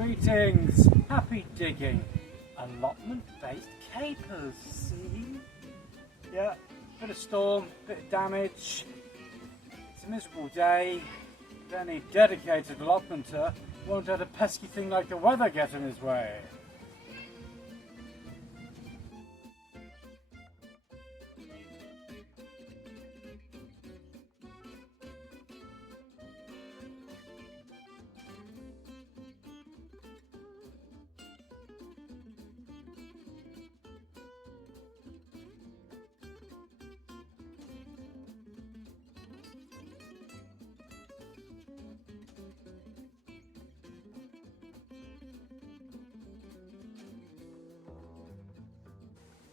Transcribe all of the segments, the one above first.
Greetings, happy digging. Allotment based capers, see? Yeah, bit of storm, bit of damage. It's a miserable day. Any dedicated allotmenter won't let a pesky thing like the weather get in his way.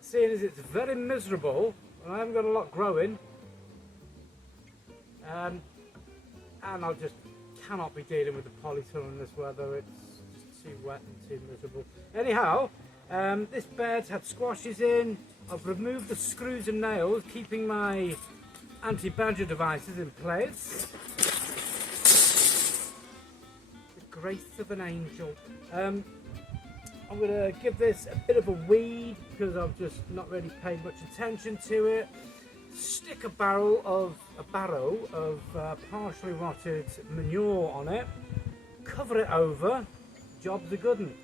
Seeing as it's very miserable and I haven't got a lot growing, and I just cannot be dealing with the polytunnel in this weather. It's just too wet and too miserable. Anyhow, this bed's had squashes in. I've removed the screws and nails, keeping my anti-badger devices in place. The grace of an angel. I'm going to give this a bit of a weed because I've just not really paid much attention to it. Stick a barrow of partially rotted manure on it. Cover it over. Job's a good one.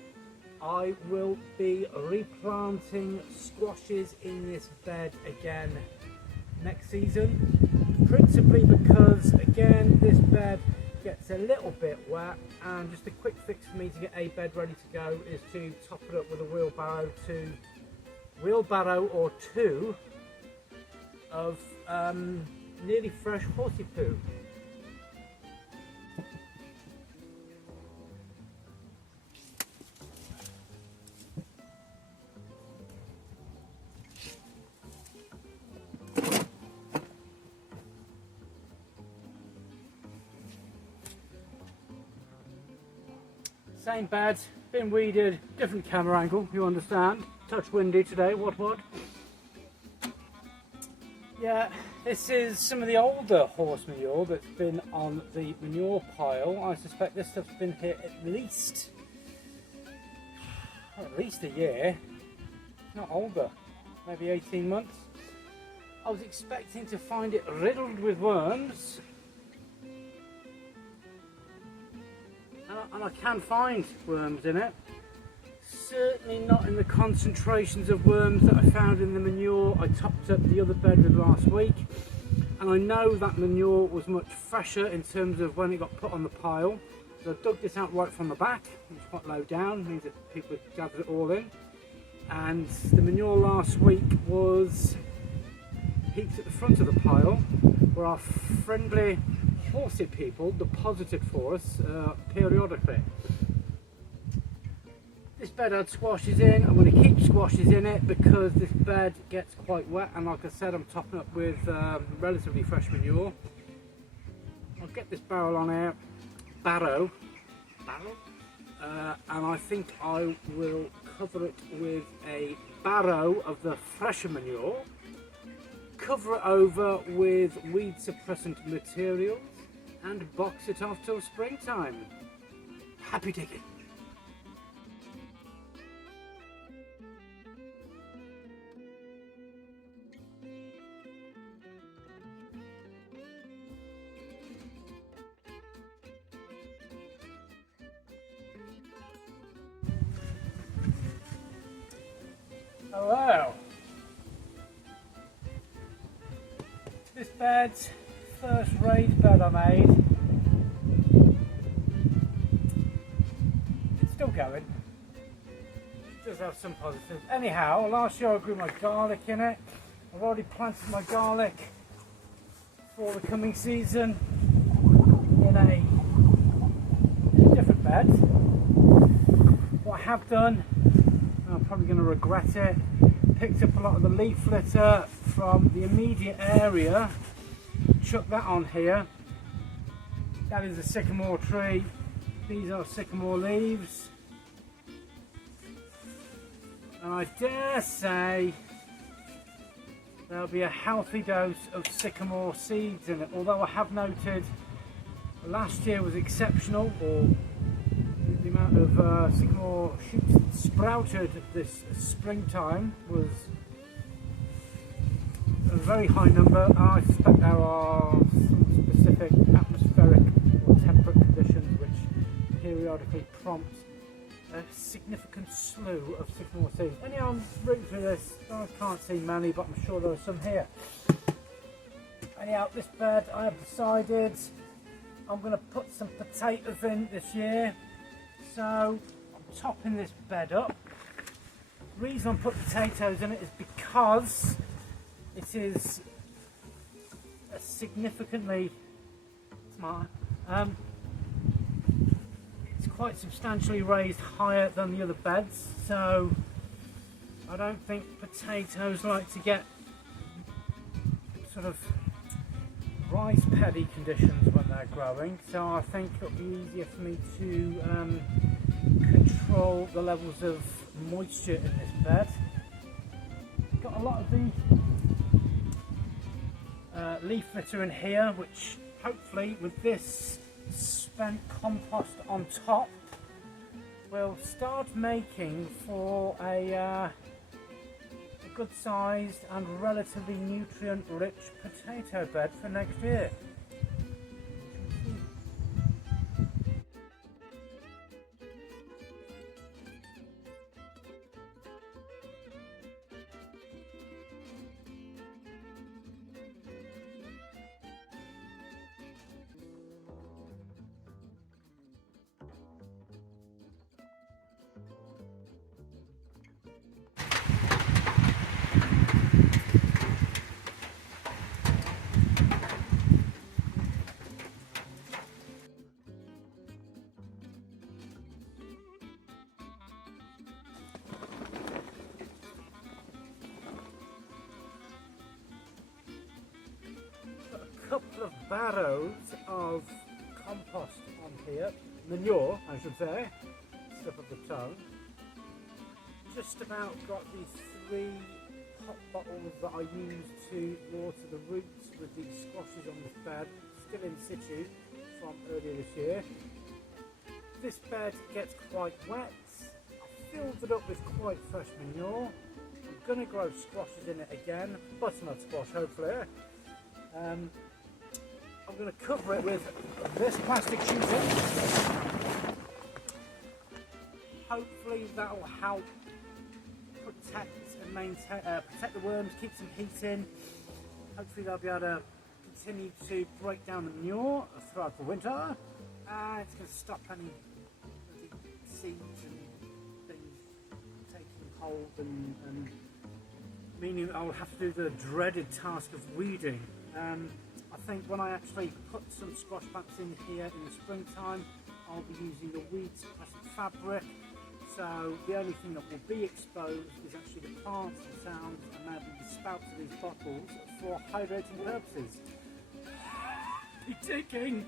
I will be replanting squashes in this bed again next season. Principally because, again, this bed gets a little bit wet, and just a quick fix for me to get a bed ready to go is to top it up with a wheelbarrow or two of nearly fresh horsey poo. Same bed, been weeded, different camera angle, you understand. Touch windy today, what? Yeah, this is some of the older horse manure that's been on the manure pile. I suspect this stuff's been here at least a year, not older, maybe 18 months. I was expecting to find it riddled with worms. And I can find worms in it. Certainly not in the concentrations of worms that I found in the manure I topped up the other bed with last week. And I know that manure was much fresher in terms of when it got put on the pile. So I dug this out right from the back. It's quite low down, means that people have gathered it all in. And the manure last week was heaped at the front of the pile, where our friendly horsey people deposited for us periodically. This bed had squashes in. I'm going to keep squashes in it because this bed gets quite wet, and like I said, I'm topping up with relatively fresh manure. I'll get this barrel on here, and I think I will cover it with a barrow of the fresher manure, cover it over with weed suppressant materials, and box it off till springtime. Happy digging. Hello. This bed's first raised bed I made. It's still going. It does have some positives. Anyhow, last year I grew my garlic in it. I've already planted my garlic for the coming season in a different bed. What I have done, and I'm probably going to regret it, picked up a lot of the leaf litter from the immediate area, chuck that on here. That is a sycamore tree. These are sycamore leaves. And I dare say there'll be a healthy dose of sycamore seeds in it. Although I have noted last year was exceptional, or the amount amount of sycamore shoots that sprouted this springtime was a very high number. I suspect there are some specific atmospheric or temperate conditions which periodically prompt a significant slew of sycamore seeds. Anyhow, I'm rooting through this. I can't see many, but I'm sure there are some here. Anyhow, this bed I have decided I'm going to put some potatoes in this year. So I'm topping this bed up. The reason I'm putting potatoes in it is because it is a significantly smart. It's quite substantially raised higher than the other beds, so I don't think potatoes like to get sort of rice paddy conditions when they're growing, so I think it'll be easier for me to control the levels of moisture in this bed. Got a lot of the leaf litter in here, which hopefully with this spent compost on top will start making for a good sized and relatively nutrient rich potato bed for next year. Couple of barrows of compost on here, manure I should say, slip of the tongue. Just about got these 3 pop bottles that I use to water the roots with these squashes on this bed, still in situ from earlier this year. This bed gets quite wet. I filled it up with quite fresh manure. I'm going to grow squashes in it again, butternut squash hopefully. I'm going to cover it with this plastic sheeting. Hopefully that will help protect and maintain, protect the worms, keep some heat in. Hopefully they'll be able to continue to break down the manure throughout the winter. It's going to stop any of the seeds and things taking hold and meaning I'll have to do the dreaded task of weeding. I think when I actually put some squash plants in here in the springtime, I'll be using the weed suppressant fabric. So the only thing that will be exposed is actually the plants themselves and maybe the spouts of these bottles for hydrating purposes. Be ticking!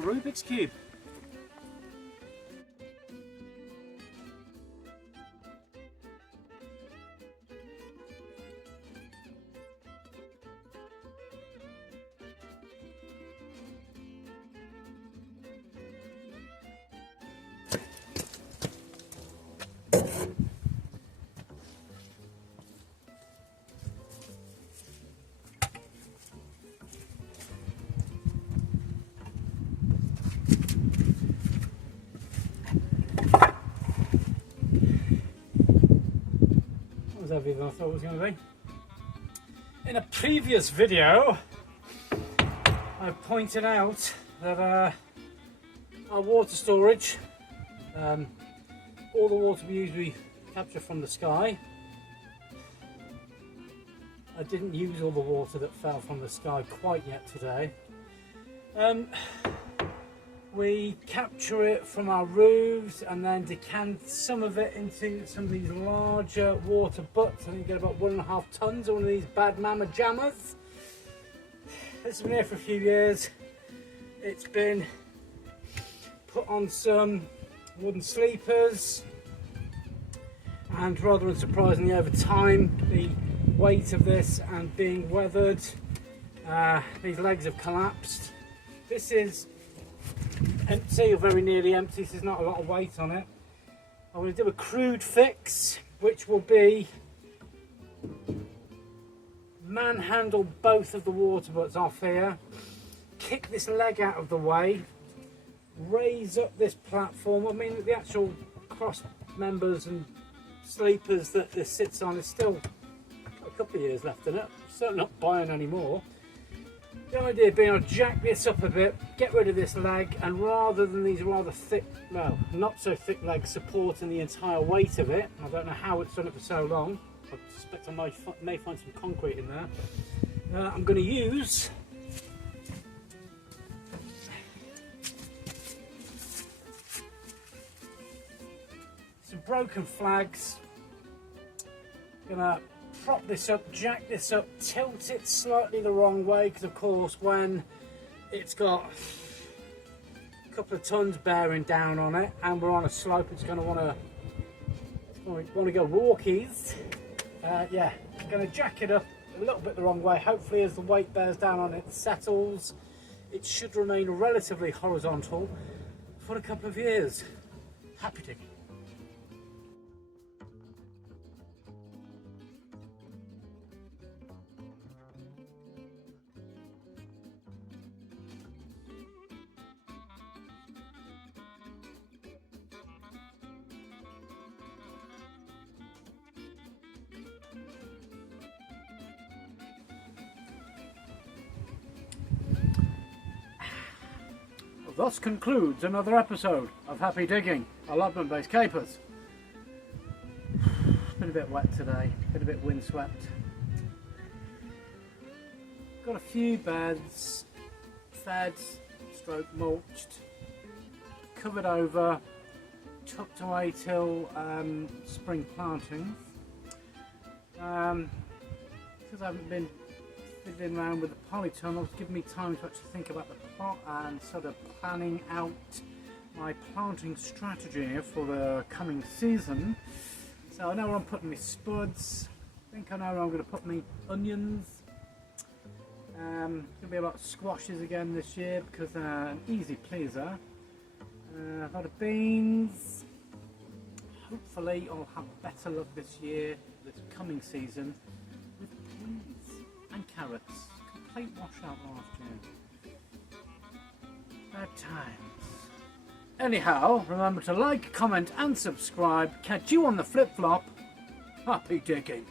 Rubik's Cube. Heavier than I thought it was going to be. In a previous video I pointed out that our water storage, all the water we usually capture from the sky, I didn't use all the water that fell from the sky quite yet today. We capture it from our roofs and then decant some of it into some of these larger water butts. I think you get about 1.5 tons of one of these bad mama jammers. This has been here for a few years. It's been put on some wooden sleepers, and rather unsurprisingly over time, the weight of this and being weathered, these legs have collapsed. This is empty, or very nearly empty, so there's not a lot of weight on it. I'm going to do a crude fix, which will be manhandle both of the water butts off here, kick this leg out of the way, raise up this platform. I mean, the actual cross members and sleepers that this sits on is still a couple of years left in it. Certainly not buying any more. The idea being I'll jack this up a bit, get rid of this leg, and rather than these rather thick, well, not so thick legs supporting the entire weight of it, I don't know how it's done it for so long. I suspect I may find some concrete in there. I'm going to use some broken flags. Going to prop this up, jack this up, tilt it slightly the wrong way, because of course when it's got a couple of tons bearing down on it and we're on a slope, it's going to want to go walkies. Yeah, going to jack it up a little bit the wrong way. Hopefully as the weight bears down on it, settles, it should remain relatively horizontal for a couple of years. Happy digging. Thus concludes another episode of Happy Digging, allotment-based capers. It's been a bit wet today, been a bit windswept. Got a few beds fed, stroke mulched, covered over, tucked away till spring planting. Because I haven't been fiddling around with the polytunnels, giving me time to actually think about the plot and sort of planning out my planting strategy for the coming season. So I know where I'm putting my spuds, I think I know where I'm going to put my onions. Going to be a lot of squashes again this year because an easy pleaser. A lot of beans. Hopefully I'll have better luck this year, this coming season, with peas and carrots. Complete washout last year. Bad times. Anyhow, remember to like, comment and subscribe. Catch you on the flip-flop. Happy digging.